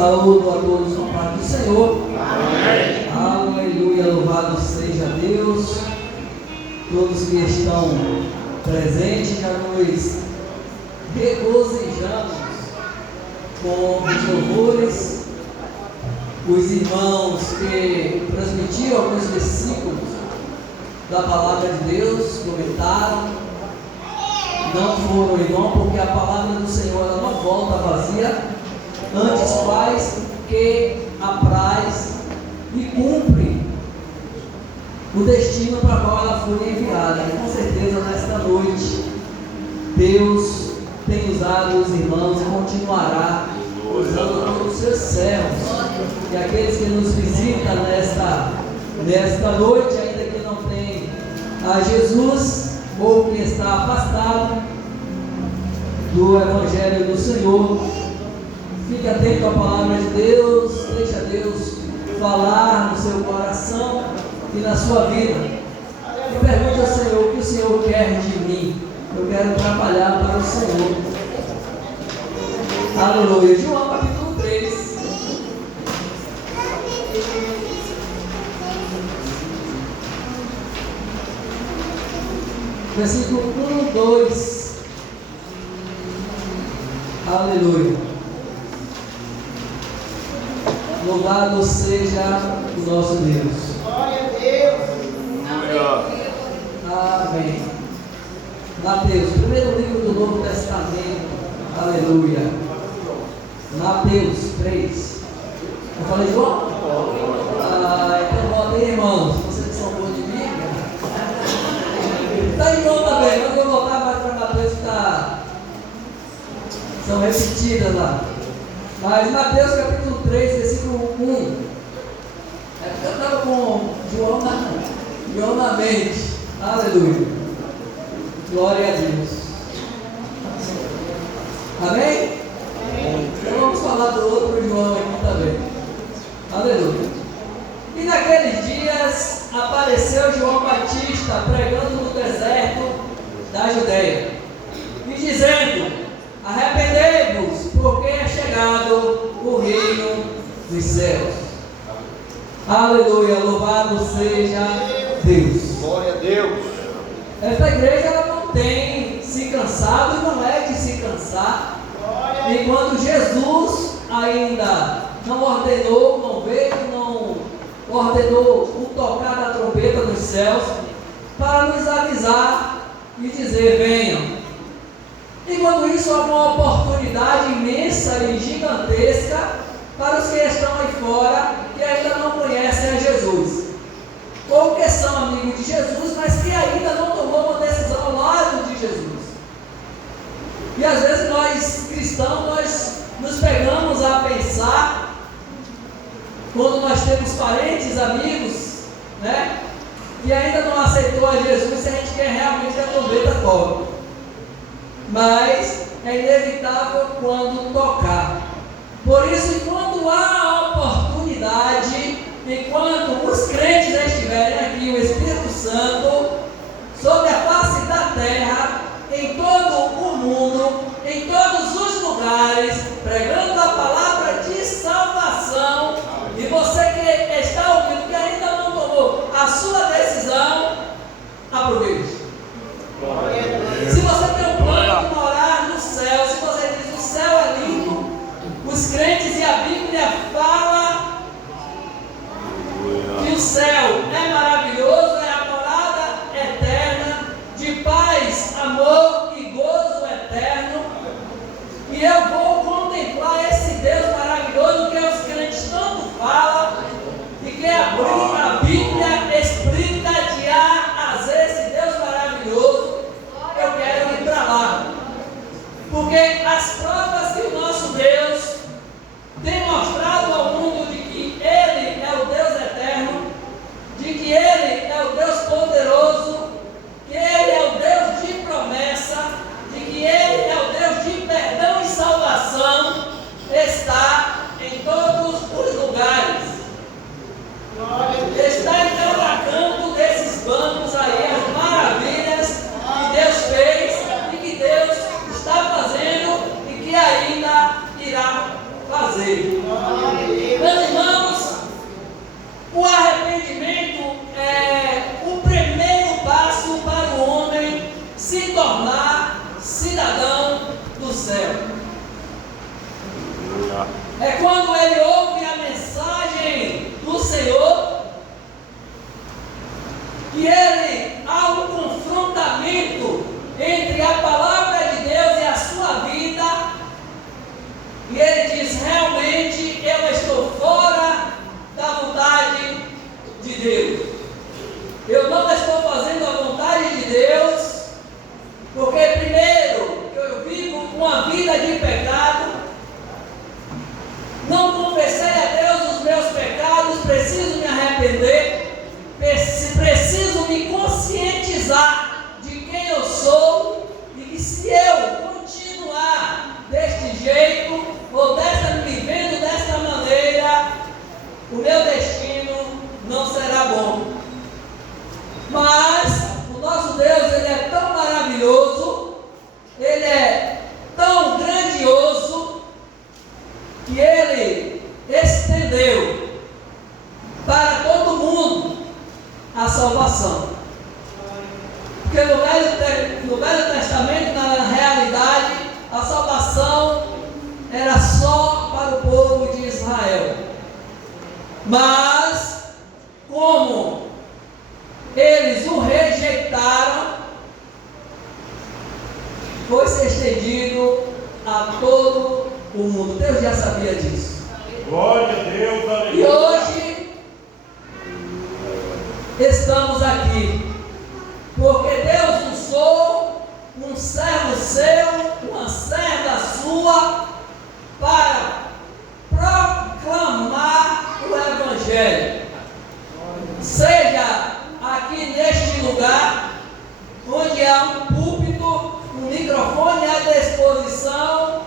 Saúdo a todos com a paz do Senhor. Amém. Aleluia, louvado seja Deus. Todos que estão presentes, já nos regozijamos com os louvores. Os irmãos que transmitiram alguns versículos da palavra de Deus comentaram, não foram em vão, porque a palavra do Senhor ela não volta vazia, antes faz o que apraz e cumpre o destino para o qual ela foi enviada. E com certeza nesta noite Deus tem usado os irmãos e continuará usando todos os seus servos e aqueles que nos visitam nesta noite, ainda que não tem a Jesus ou que está afastado do Evangelho do Senhor. Fique atento à palavra de Deus, deixa Deus falar no seu coração e na sua vida. E pergunte ao Senhor o que o Senhor quer de mim. Eu quero trabalhar para o Senhor. Aleluia. João capítulo 3. Versículo 1, 2. Aleluia. Louvado seja o nosso Deus. Glória a Deus. Amém. Mateus, primeiro livro do Novo Testamento. Aleluia. Mateus 3. Eu falei, João? Então bota aí, irmãos. Vocês que são bons de Bíblia. Está em João também, mas eu vou voltar mais para Mateus que são repetidas lá. Mas Mateus capítulo 3, versículo 1. É porque eu estava com João na mente. Aleluia. Glória a Deus. Amém? Então vamos falar do outro João aqui também. Aleluia. E naqueles dias apareceu João Batista pregando no deserto da Judeia e dizendo: arrependei-vos, porque é chegado o reino dos céus. Aleluia, louvado seja Deus. Glória a Deus. Esta igreja ela não tem se cansado e não é de se cansar, enquanto Jesus ainda não ordenou, não veio, não ordenou o tocar da trombeta nos céus para nos avisar e dizer: venham. Enquanto isso, há uma oportunidade imensa e gigantesca para os que estão aí fora que ainda não conhecem a Jesus, ou que são amigos de Jesus, mas que ainda não tomou uma decisão ao lado de Jesus. E às vezes nós cristãos, nós nos pegamos a pensar, quando nós temos parentes, amigos, né, que ainda não aceitou a Jesus, se a gente quer realmente que a trombeta toque. Mas é inevitável quando tocar. Por isso, enquanto há oportunidade, enquanto os crentes estiverem aqui, o Espírito Santo, sobre a face da terra, em todo o mundo, em todos os lugares, pregando a palavra de salvação, e você que está ouvindo, que ainda não tomou a sua decisão, aproveite. Se você tem um plano de morar no céu, se você diz o céu é lindo, os crentes e a Bíblia fala que o céu é maravilhoso, é a morada eterna, de paz, amor e gozo eterno, e eu vou contemplar esse Deus maravilhoso que os crentes tanto falam, e que a Bíblia explica de A a Z esse Deus maravilhoso. Eu quero ir para lá, porque as provas que o nosso Deus tem mostrado ao mundo de que Ele é o Deus eterno, É quando ele ouve a mensagem do Senhor, que ele há um confrontamento entre a palavra de Deus e a sua vida, e ele diz: realmente eu estou fora da vontade de Deus. Eu não estou fazendo a vontade de Deus, porque primeiro eu vivo uma vida de pecado, não confessei a Deus os meus pecados, preciso me arrepender, preciso me conscientizar de quem eu sou, e que se eu continuar deste jeito, ou vivendo desta maneira, o meu destino não será bom. Mas o nosso Deus, ele é tão maravilhoso, ele é tão grandioso, que ele estendeu para todo mundo a salvação. Porque no Velho Testamento, na realidade, a salvação era só para o povo de Israel. Mas, como eles o rejeitaram, foi se estendido a todo o mundo. Deus já sabia disso. Glória a Deus, aleluia. E hoje estamos aqui porque Deus usou um servo seu, uma serva sua, para proclamar o Evangelho. Seja aqui neste lugar, onde há um púlpito, um microfone à disposição,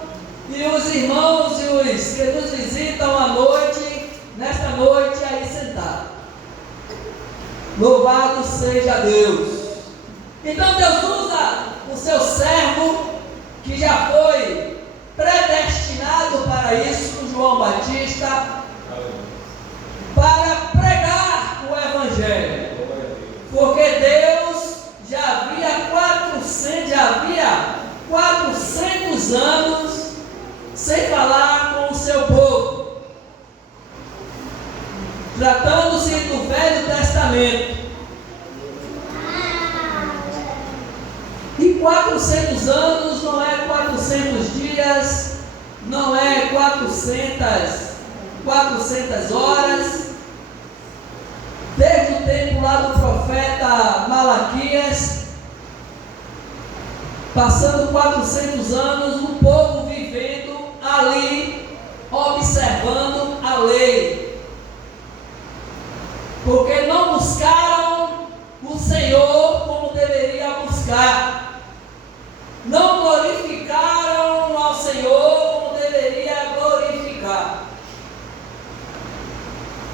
e os irmãos e os que nos visitam à noite, nesta noite aí sentados. Louvado seja Deus. Então Deus usa o seu servo, que já foi predestinado para isso, João Batista, para pregar o Evangelho. Porque Deus já havia 400 anos sem falar com o seu povo. Tratando-se do Velho Testamento. E 400 anos não é 400 dias, não é 400 horas. Desde o tempo lá do profeta Malaquias, passando 400 anos, o povo vivendo ali, observando a lei, porque não buscaram o Senhor como deveria buscar, não glorificaram ao Senhor como deveria glorificar.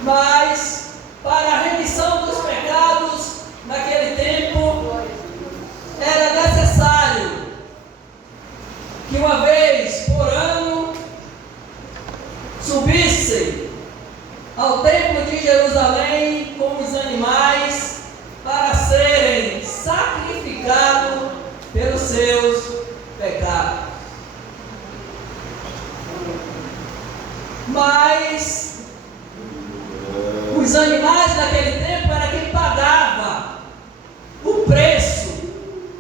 Mas para a remissão dos pecados naquele tempo era necessário que uma vez por ano subissem ao templo de Jerusalém com os animais para serem sacrificados pelos seus pecados. Mas os animais naquele tempo era quem pagava o preço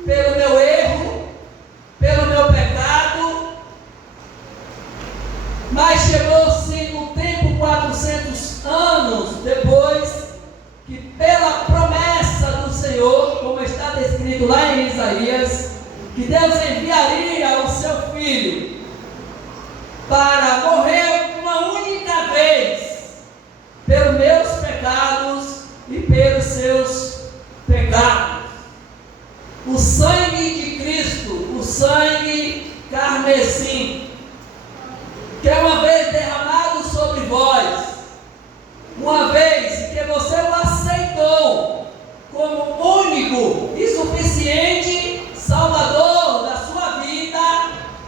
pelo meu erro, pelo meu pecado. Mas chegou-se no tempo, 400 anos depois, que pela promessa do Senhor, como está descrito lá em Isaías, que Deus enviaria o seu Filho para morrer uma única vez pelos meus pecados e pelos seus pecados. O sangue de Cristo, o sangue carmesim, que é uma vez derramado sobre vós, uma vez que você o aceitou como único e suficiente Salvador da sua vida,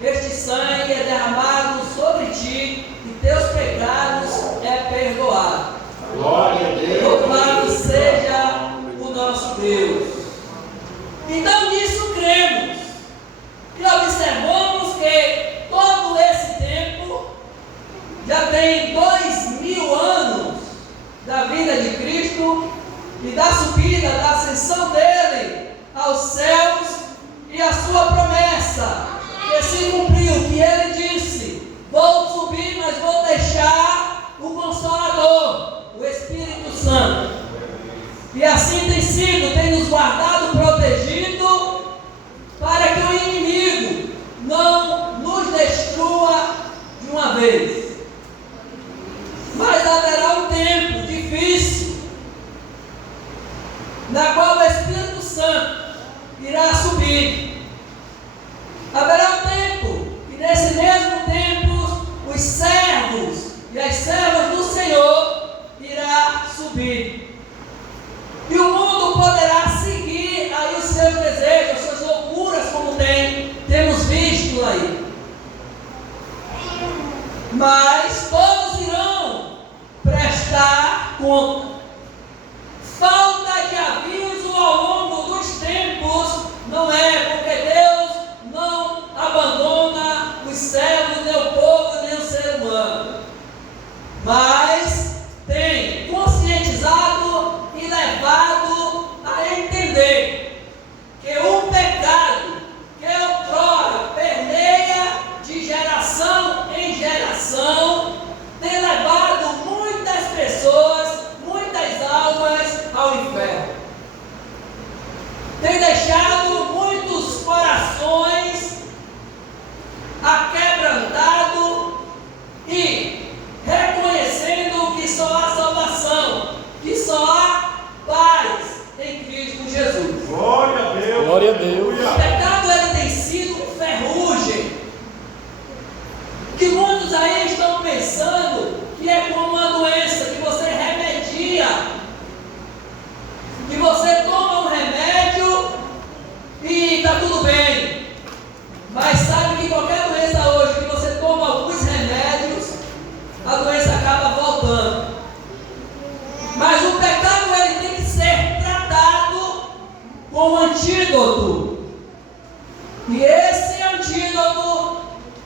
este sangue é derramado sobre ti e teus pecados é perdoado. Glória a Deus. Louvado seja o nosso Deus. Então nisso cremos e observamos que todo esse tempo já assim tem nos guardado, protegido, para que o inimigo não nos destrua de uma vez. Mas haverá um tempo difícil, na qual o Espírito Santo irá subir. Haverá um tempo, e nesse mesmo tempo, os servos e as servas do Senhor irá subir. E o mundo poderá seguir aí os seus desejos, as suas loucuras, como temos visto aí. Mas todos irão prestar conta. Falta de aviso ao longo dos tempos não é, porque Deus não abandona os servos, nem o povo, nem o ser humano. Mas tem conscientizado e levado a entender que o pecado que outrora permeia de geração em geração tem levado muitas pessoas, muitas almas ao inferno. Tem deixado muitos corações aquebrantados e reconhecendo que só há salvação, que só há paz em Cristo Jesus. Glória a Deus. Glória a Deus. O pecado ele tem sido um ferrugem, que muitos aí estão pensando que é como uma doença que você remedia, que você toma um remédio e está tudo bem. Mas sabe que qualquer doença hoje que você toma alguns remédios, a doença acaba voltando. Mas o pecado ele tem que ser tratado com um antídoto. E esse antídoto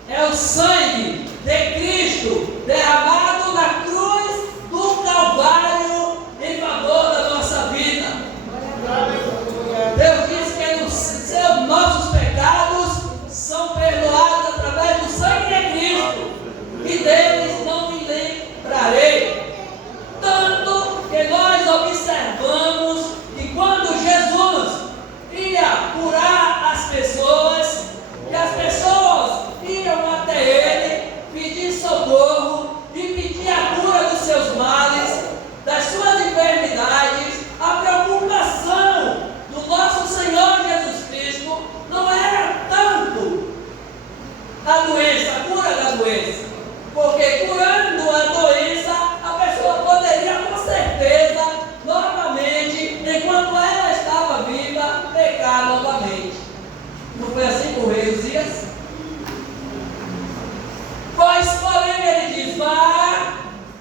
é o sangue de Cristo derramado na cruz do Calvário em favor da nossa vida. Deus diz que nossos pecados são perdoados através do sangue de Cristo, e deles não me lembrarei. Tanto que nós observamos que quando Jesus ia curar as pessoas, e as pessoas iam até ele pedir socorro e pedir a cura dos seus males, das suas enfermidades, a preocupação do nosso Senhor Jesus Cristo não era tanto a doença, a cura da doença, porque curando a doença, a pessoa poderia com certeza, novamente, enquanto ela estava viva, pecar novamente. Não foi assim com o rei Uzias? Pois, porém, ele diz: vá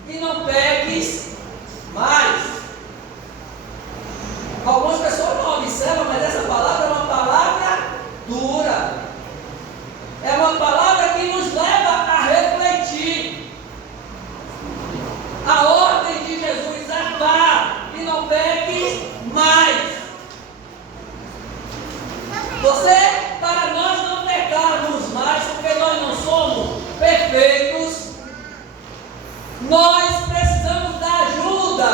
e não peques mais. Algumas pessoas não observam, mas essa palavra é uma palavra dura. É uma palavra que nos leva a refletir. A ordem de Jesus é: vá e não peques mais. Para nós não pecarmos mais, porque nós não somos perfeitos, nós precisamos da ajuda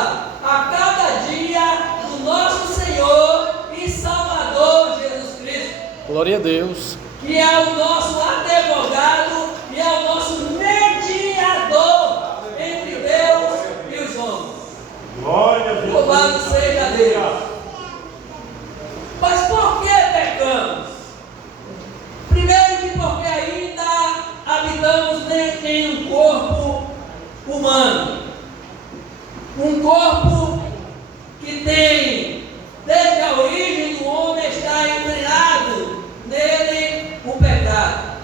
a cada dia do nosso Senhor e Salvador Jesus Cristo. Glória a Deus. Que é o nosso advogado e é o nosso mediador entre Deus e os homens. Glória a Deus. Louvado seja Deus. Mas por que pecamos? Primeiro que porque ainda habitamos em um corpo humano. Um corpo que tem, desde a origem do homem, está entranhado nele o pecado.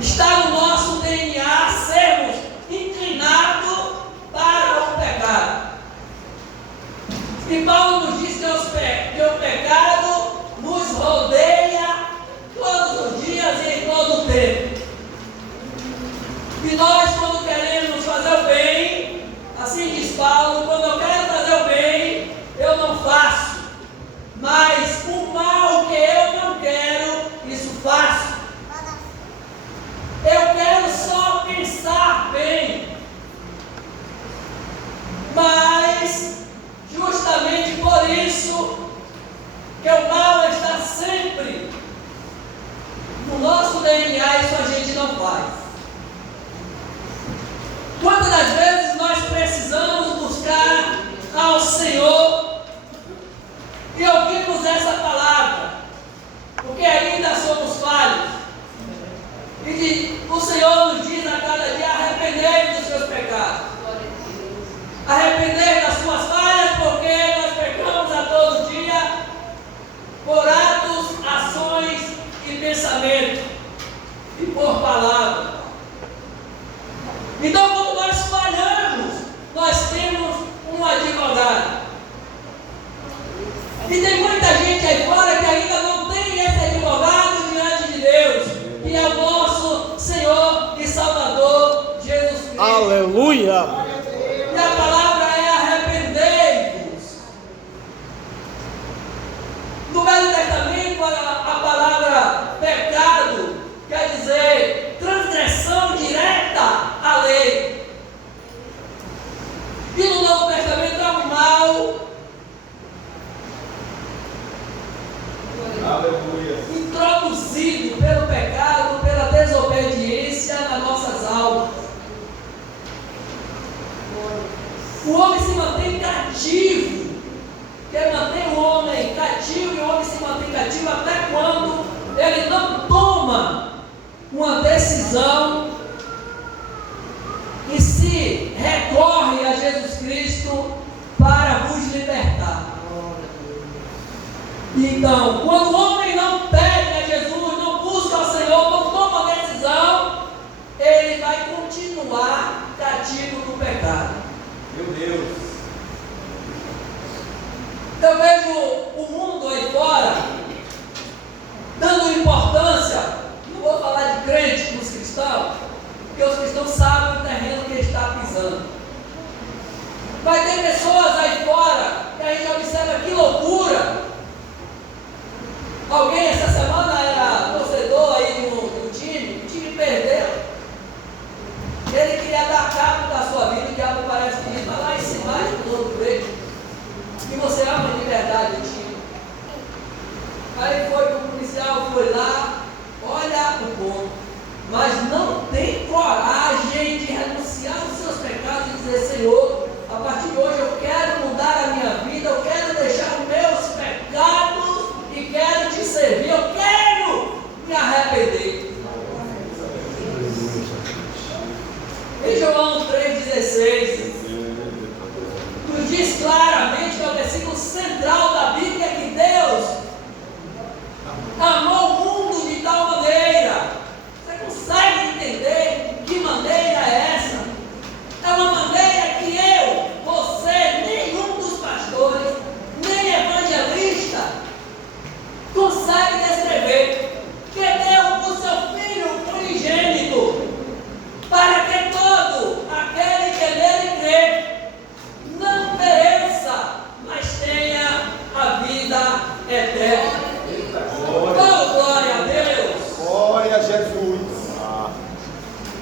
Está no nosso DNA sermos inclinados para o pecado. E E tem muita gente aí fora que ainda não tem esse advogado diante de Deus, que é o nosso Senhor e Salvador Jesus Cristo. Aleluia! E a palavra é arrependei-vos. No Velho Testamento, a palavra pecado quer dizer transgressão direta à lei. E no Novo Testamento é um mal introduzido pelo pecado, pela desobediência nas nossas almas. O homem se mantém cativo. Quer manter o homem cativo, e o homem se mantém cativo até quando ele não toma uma decisão e se recorre a Jesus Cristo para vos libertar. Então, quando o homem não pede a Jesus, não busca ao Senhor, não toma decisão, ele vai continuar cativo do pecado. Meu Deus. Eu vejo o mundo aí fora dando importância, não vou falar de crente nos cristãos, porque os cristãos sabem o terreno que está pisando. Vai ter pessoas aí fora que a gente observa que loucura. Alguém essa semana era torcedor aí do time, o time perdeu. Ele queria dar cabo da sua vida, o diabo parece que diz, vai lá em cima de todo preto. E você ama de verdade o time. Aí foi o policial, foi lá, olha o ponto, mas não tem coragem de renunciar aos seus pecados e dizer, Senhor, a partir de hoje eu quero mudar a minha vida, eu quero deixar os meus pecados e quero te servir, eu quero me arrepender. Em João 3,16 nos diz claramente, que é o versículo central da Bíblia, que Deus amou o mundo de tal maneira. Você consegue entender que maneira é essa? É uma maneira que eu, você, nenhum dos pastores, nem evangelista consegue descrever. Que deu o seu Filho unigênito, para que todo aquele que nele crê não pereça, mas tenha a vida eterna. Oh, glória a Deus! Glória a Jesus!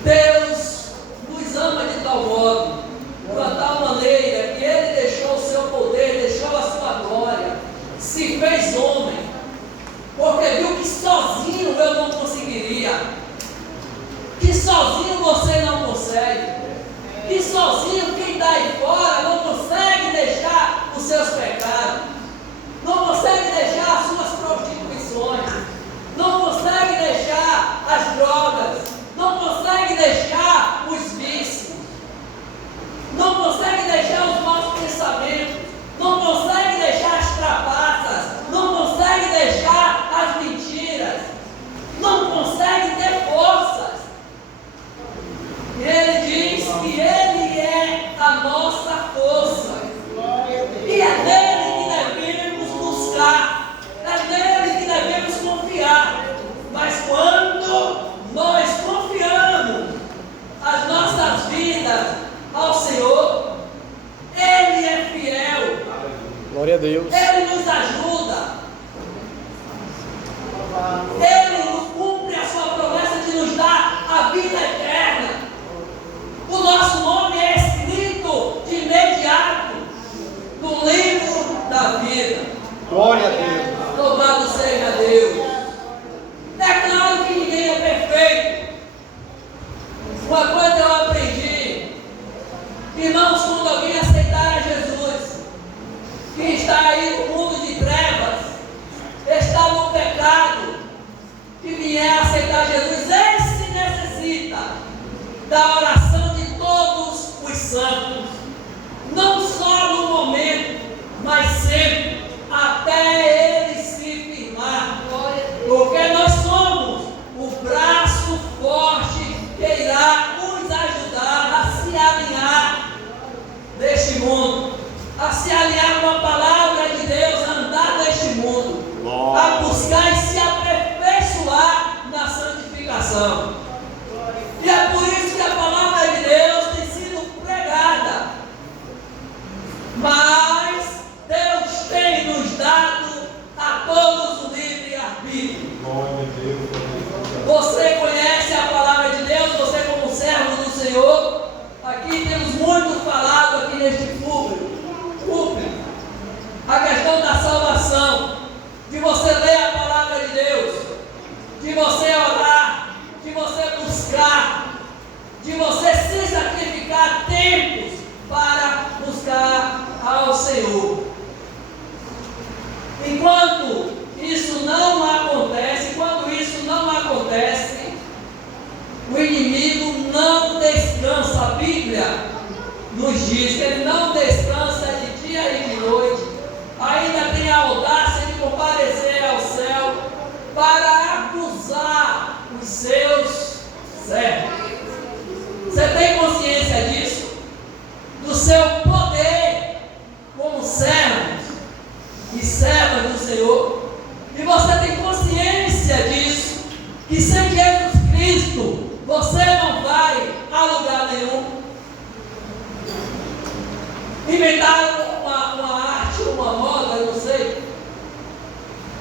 Deus nos ama de tal modo, de tal maneira, que Ele deixou o seu poder, deixou a sua glória, se fez homem, porque viu que sozinho eu não conseguiria, que sozinho você não consegue, que sozinho quem está aí fora não consegue deixar os seus pecados, não consegue deixar as suas prostituições, não consegue deixar as drogas, não consegue deixar os vícios, não consegue deixar os maus pensamentos, não consegue deixar as trapaças, não consegue deixar as mentiras, não consegue ter forças. Ele diz que Ele é a nossa força, e é nele que devemos buscar, é nele que devemos confiar. Mas quando nós confiamos as nossas vidas ao Senhor, Ele é fiel, Glória a Deus! Ele nos ajuda, Ele cumpre a sua promessa de nos dar a vida eterna. O nosso nome é escrito de imediato no livro da vida. Glória a Deus! Louvado seja Deus. É claro que ninguém é perfeito. Uma coisa eu aprendi, irmãos, quando alguém aceitar a Jesus, que está aí no mundo de trevas, está no pecado, que vier aceitar Jesus, esse necessita da oração de todos os santos, não só no momento, mas sempre, até ele se firmar, porque nós somos o braço forte que irá nos ajudar a se alinhar neste mundo, a se alinhar com a palavra de Deus, a andar Enquanto isso não acontece, quando isso não acontece, o inimigo não descansa. A Bíblia nos diz que ele não descansa de dia e de noite, ainda tem a audácia de comparecer ao céu para acusar os seus servos. Você tem consciência disso? Do seu poder como servos e servas do Senhor? E você tem consciência disso? Que sem Jesus Cristo você não vai a lugar nenhum? Inventaram uma arte, uma moda, eu não sei,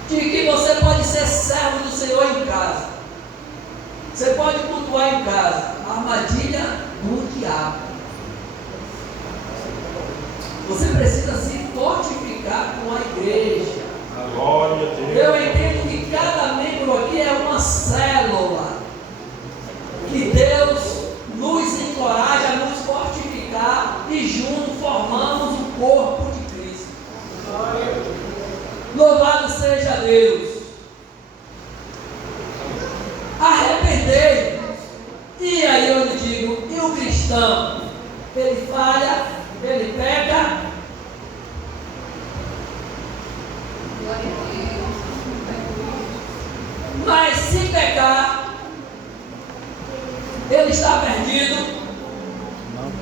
de que você pode ser servo do Senhor em casa. Você pode cultuar em casa. Armadilha do diabo. Você precisa se fortificar com a igreja. Glória a Deus. Eu entendo que cada membro aqui é uma célula. Que Deus nos encoraja a nos fortificar e juntos formamos o corpo de Cristo. Louvado seja Deus. Arrependei-vos. E aí eu lhe digo, e o cristão? Ele falha, ele peca. Mas se pecar, ele está perdido?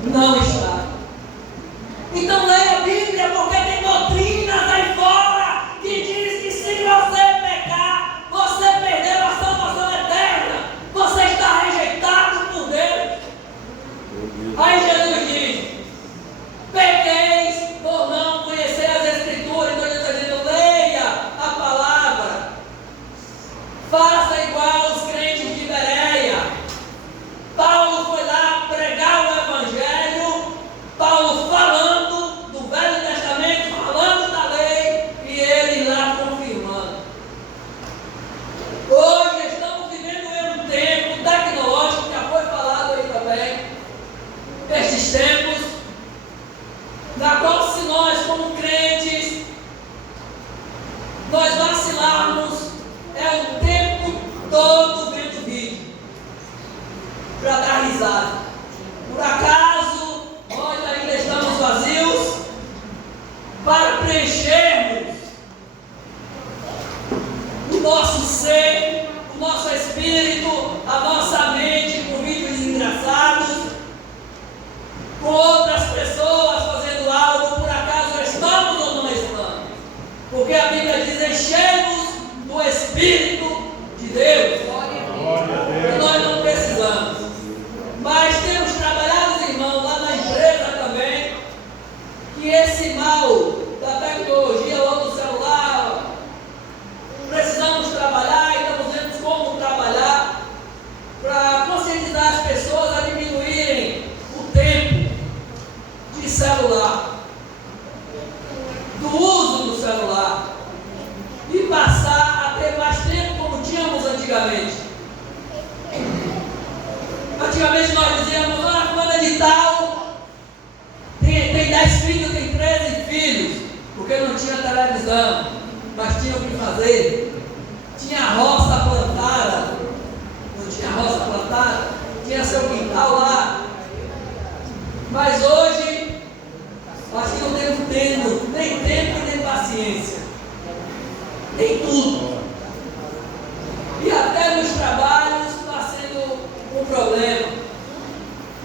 Não está. Então leia a Bíblia, porque tem doutrinas aí fora que diz que se você pecar, você perdeu a salvação eterna. Você está rejeitado por Deus. Aí Jesus diz: pequeis por não conhecer as Escrituras. Então ele está dizendo: leia a palavra. Faça igual os crentes de Bereia. Paulo foi lá pregar o Evangelho. Paulo falando do Velho Testamento, falando da lei, e ele lá confirmando. Hoje estamos vivendo em um tempo tecnológico, já foi falado aí também, estes tempos, na qual se nós como crentes, nós vacilarmos, é o tempo todo vendo vídeo, para dar risada. Por acaso, nós ainda estamos vazios para preenchermos o nosso ser, o nosso espírito, a nossa mente com vídeos engraçados, com outras pessoas fazendo algo. Por acaso estamos ou não estamos? Porque a Bíblia diz: enchemos do Espírito de Deus. Glória a Deus. E nós não precisamos. Mas temos trabalhado, irmãos, lá na empresa também, que esse mal da tecnologia ou do celular, precisamos trabalhar e estamos vendo como trabalhar para conscientizar as pessoas a diminuírem o tempo de celular, do uso do celular, e passar a ter mais tempo como tínhamos antigamente. Antigamente nós dizíamos: ah, fulana de tal tem 10 filhos, tem 13 filhos, porque não tinha televisão, mas tinha o que fazer. Tinha roça plantada, não tinha roça plantada, tinha seu quintal lá. Mas hoje, acho que não temos tempo, nem tempo e nem paciência, nem tudo. E até nos trabalhos está sendo um problema.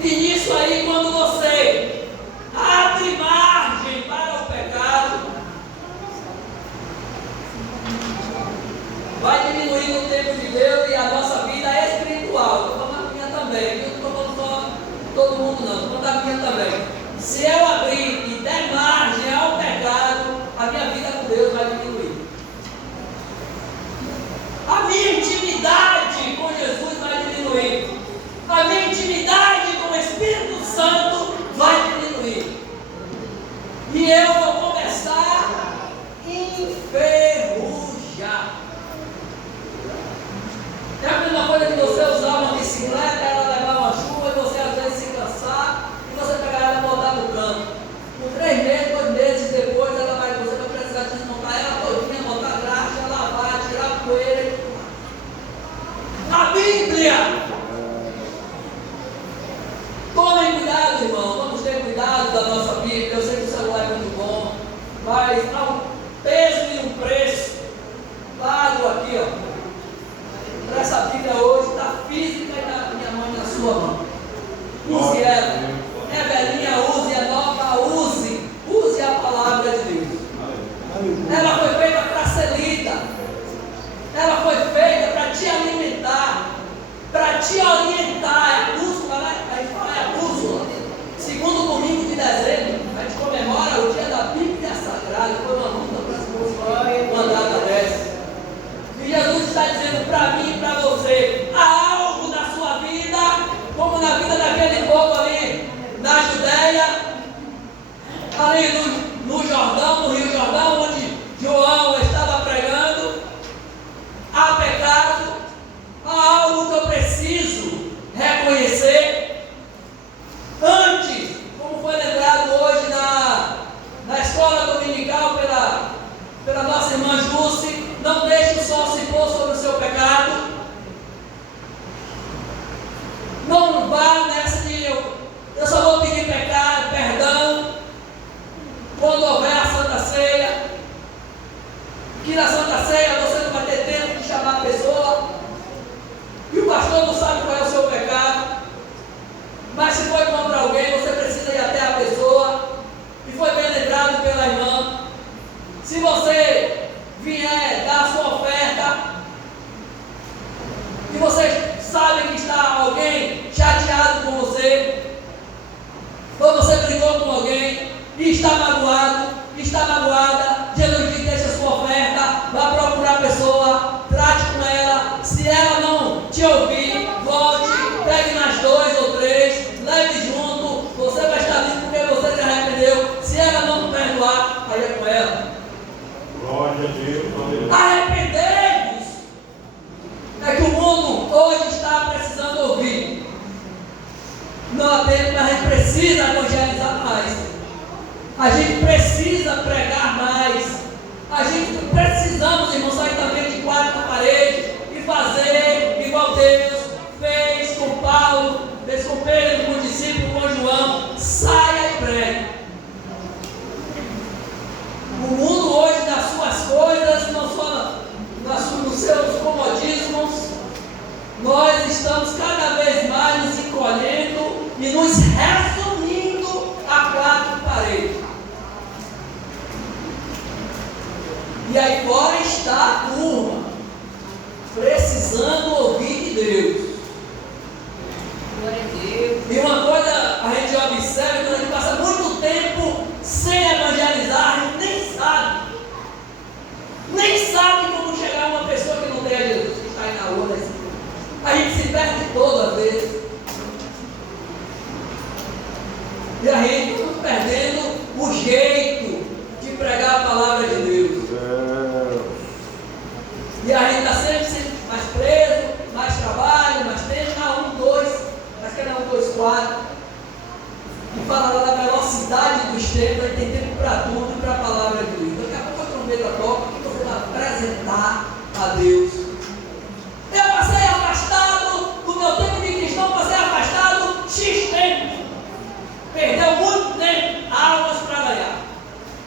E nisso aí, quando você abre margem para o pecado, vai diminuindo o tempo de Deus e a nossa vida espiritual. Estou falando a minha também, eu não estou falando só todo mundo não, estou falando a minha também. Se eu abrir e der margem ao pecado, a minha vida com Deus vai diminuir. A minha intimidade com Jesus vai diminuir. A minha intimidade com o Espírito Santo vai diminuir. E eu vou começar a enferrujar. É a mesma coisa que você usar uma bicicleta, ela levar uma chuva, e você às vezes se cansar, e você pegar ela e botar no canto. Por 3 meses, 2 meses depois, você vai precisar desmontar ela todinha, te orientar, é a bússola, né? A gente fala é a bússola. Segundo domingo de dezembro, a gente comemora o dia da Bíblia Sagrada, foi uma luta para se mandada dessa. E Jesus está dizendo para mim e para você, há algo na sua vida, como na vida daquele povo ali na Judéia, ali no Jordão, no Rio Jordão, onde João estava pregando. Há pecado, há algo que eu preciso reconhecer. Antes, como foi lembrado hoje na escola dominical pela nossa irmã Jússi, não deixe o sol se pôr sobre o seu pecado. Não vá nessa de eu só vou pedir perdão quando houver a Santa Ceia. Que na Santa Ceia você não vai ter tempo de chamar a pessoa. E o pastor não sabe qual é o seu pecado. Mas se foi contra alguém, você precisa ir até a pessoa. E foi bem lembrado pela irmã. Se você vier dar a sua oferta, e você sabe que está alguém chateado com você, ou você brigou com alguém, e está magoado, está magoada, Jesus diz: deixa a sua oferta, vá procurar a pessoa, trate com ela. Se ela não te ouvir, volte, pegue nas 2 ou 3, leve junto, você vai estar livre porque você se arrependeu. Se ela não perdoar, aí é com ela. Glória a Deus. Arrependei-vos. É que o mundo hoje está precisando ouvir. Não há tempo, mas a gente precisa evangelizar mais. A gente precisa pregar mais. A gente precisamos, irmãos, sair também de 4 paredes e fazer igual Deus fez com Paulo, fez com Pedro, com o discípulo, com João. Saia e pregue. O mundo hoje, nas suas coisas, não só nos seus comodismos, nós estamos cada vez mais nos encolhendo e nos resumindo a 4 paredes. E aí fora está a turma, precisando ouvir de Deus. Glória a Deus. E uma coisa a gente observa, quando a gente passa muito tempo sem evangelizar, a gente nem sabe como chegar a uma pessoa que não tem a Jesus, que está aí na rua. A gente se perde toda vez. E a gente está perdendo o jeito de pregar a palavra de Deus. E a gente está sempre mais preso, mais trabalho, mais tempo, 1, 2, mas que era 1, 2, 4. E fala lá da velocidade dos tempos, aí tem tempo para tudo e para a palavra de Deus. Daqui a pouco a trombeta toca, o que você vai apresentar a Deus? Eu passei afastado, do meu tempo de cristão, passei afastado X tempo. Perdeu muito tempo, almas para ganhar.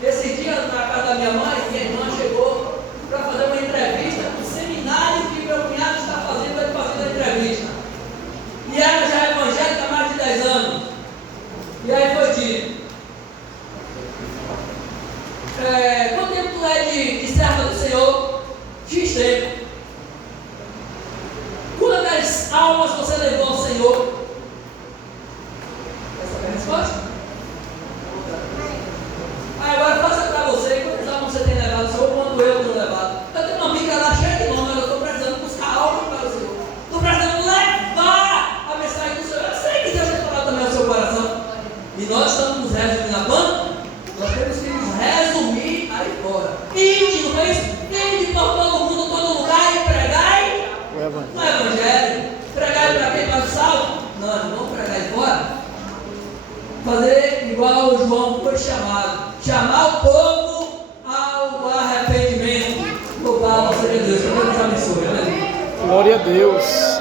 Esses dias na casa da minha mãe, minha irmã chegou para fazer uma entrevista no seminário que meu cunhado está fazendo, ele fazendo a entrevista. E ela já é evangélica há mais de 10 anos. E aí foi dito: quanto tempo tu é de serva do Senhor? X tempo. Quantas almas você levou ao Senhor? Essa é a resposta? Agora faça para você, quantas almas você tem levado ao Senhor, quanto eu tenho levado. Eu tenho uma amiga lá cheia de nome, mas eu estou precisando buscar almas para o Senhor. Estou precisando levar a mensagem do Senhor. Eu sei que Deus tem falado também ao seu coração. E nós estamos nos resumindo na banda, nós temos que nos resumir aí fora. Ide, não é isso? Ide por todo mundo, todo lugar e pregai o evangelho. Pregai para quem? Para o salvo? Não, vamos pregar aí fora. Fazer igual o João foi chamado. Chamar o povo ao arrependimento. Louvado seja Deus. Que Deus nos abençoe. Aleluia. Glória a Deus.